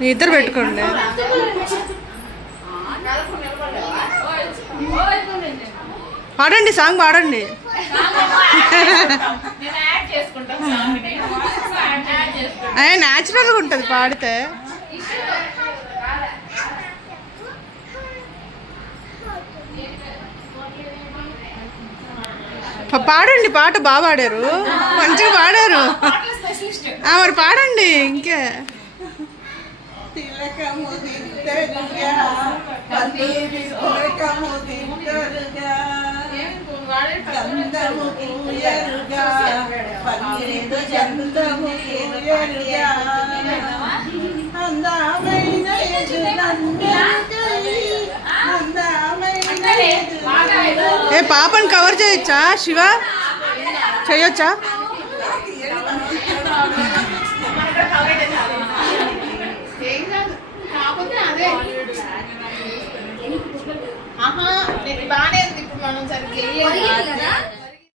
మీ ఇద్దరు పెట్టుకోండి. పాడండి, సాంగ్ పాడండి. అయ్యా న్యాచురల్గా ఉంటుంది పాడితే. పాడండి, పాట బాగా పాడారు, మంచిగా పాడారు. మరి పాడండి ఇంకే. ఏ పాపని కవర్ చేయొచ్చా శివ? చేయొచ్చా? బానే ఉంది ఇప్పుడు మనం సరిగ్గా